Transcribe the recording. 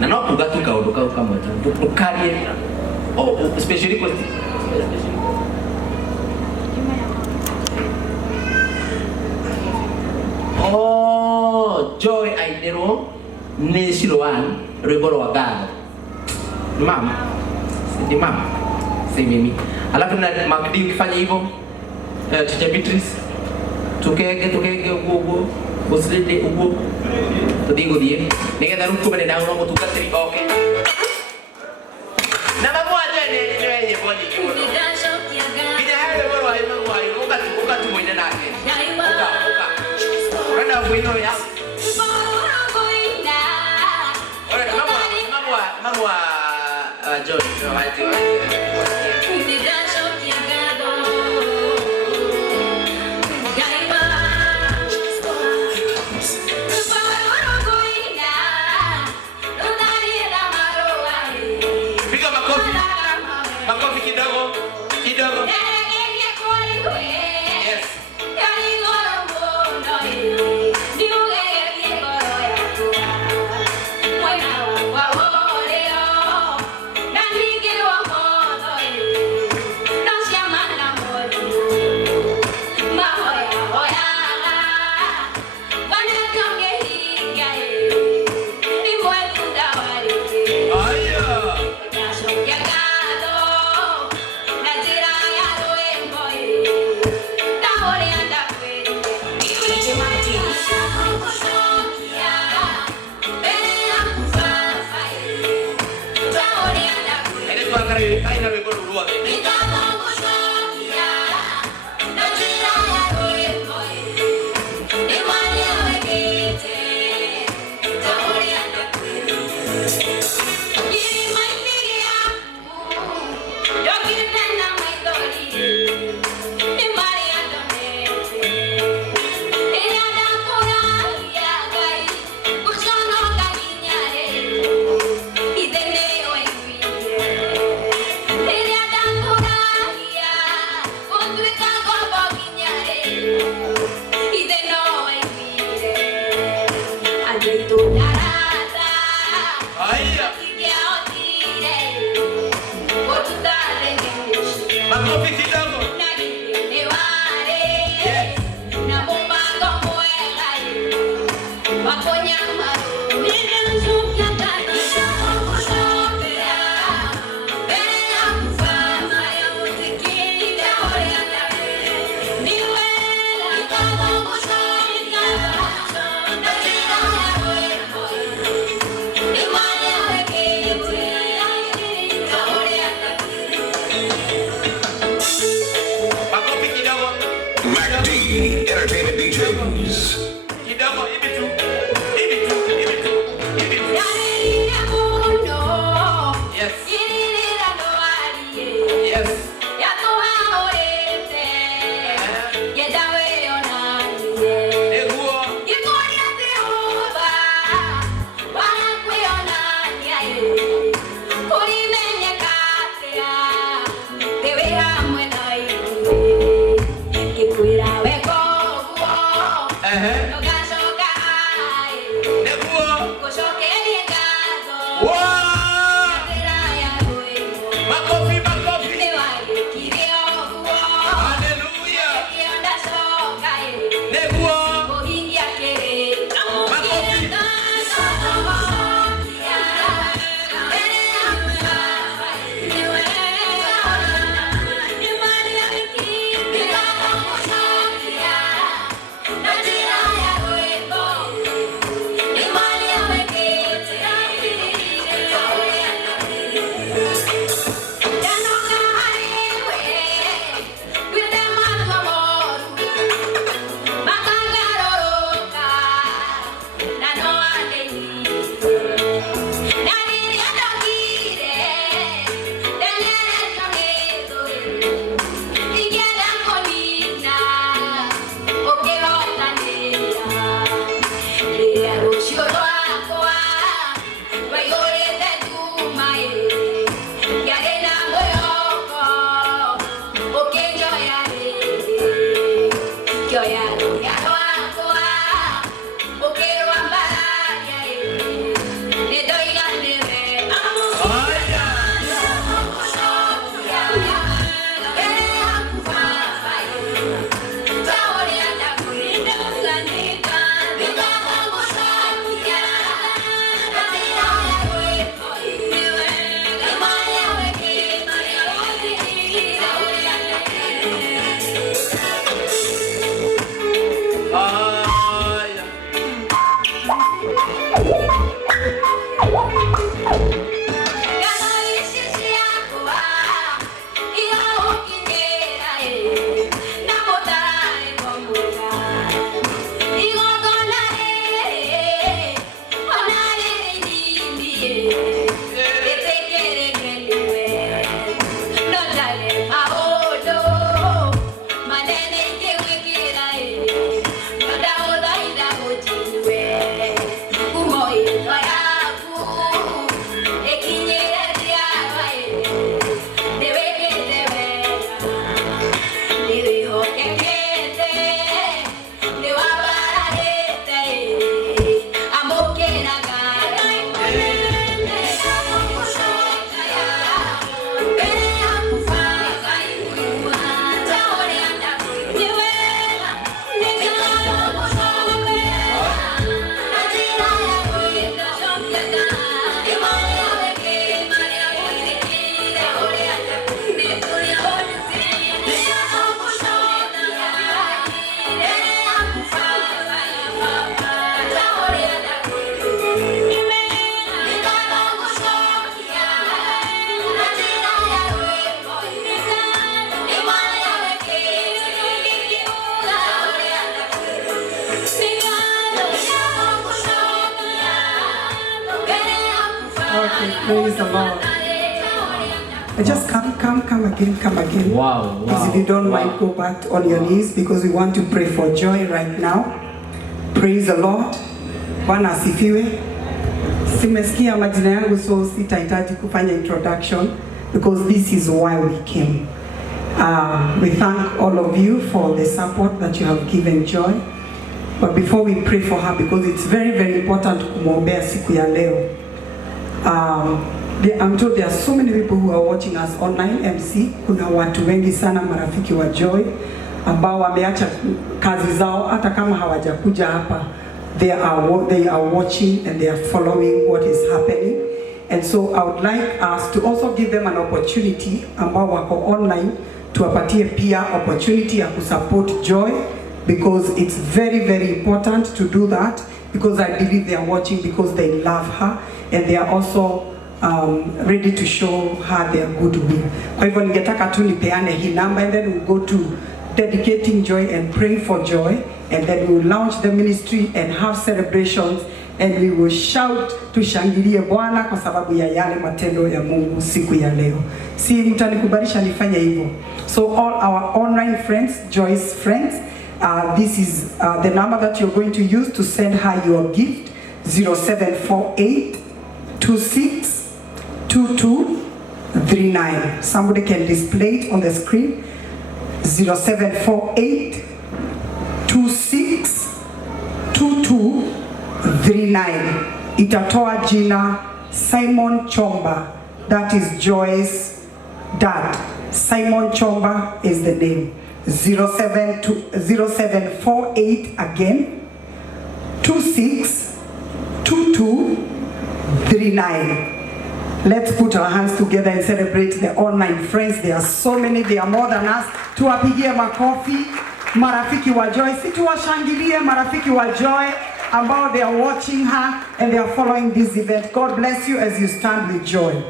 Na no kuga tu kaundu kau kamwe tukarie especially kwa Joy Ainirwo ni Siloan Ruimbo rwa Gatho mama si mama si mimi alafu na Magdi ukifanya hivyo Teacher Beatrice tukege ugo uslide ugo tudigo die nigetha Rutumire na no mutungatiri okay na mabwaje ni wenye bodi kiuno bila hayo bora hayo ukati mwende nake Renda kuino ya Mama John hati piga makofi kidogo yes Praise the Lord. Just come again. Wow. Because if you don't mind, go back on your knees because we want to pray for joy right now. Praise the Lord. Bwana asifiwe. Simesikia majina yangu so sitahitaji kufanya introduction because this is why we came. We thank all of you for the support that you have given Joy. But before we pray for her, because it's very, very important kumwombea siku ya leo. I'm told there are so many people who are watching us online MC. Kuna watu wengi sana marafiki wa Joy ambao wameacha kazi zao hata kama hawajakuja hapa. They are watching and they are following what is happening. And so I would like us to also give them an opportunity ambao wako online tuwapatie pia opportunity ya kusupport Joy because it's very, very important to do that because I believe they are watching because they love her and they are also ready to show her their goodwill. Kwa hivyo ningetaka tu nipeane hii number and then we'll go to dedicating Joy and praying for Joy and then we will launch the ministry and have celebrations and we will shout tushangilie Bwana kwa sababu ya yale matendo ya Mungu siku ya leo. Si mtanikubalisha nifanye hivyo. So all our online friends, Joy's friends, this is the number that you're going to use to send her your gift. 0748 26 2239. Somebody can display it on the screen. 0748 26 2239. Itatoa jina Simon Chomba. That is Joy's dad. Simon Chomba is the name. 0748 again 26 2239. Let's put our hands together and celebrate the online friends. There are so many, they are more than us. Tuwapigie makofi marafiki wa Joy. Si tuwashangilie marafiki wa Joy ambao they are watching her and they are following this event. God bless you as you stand with Joy.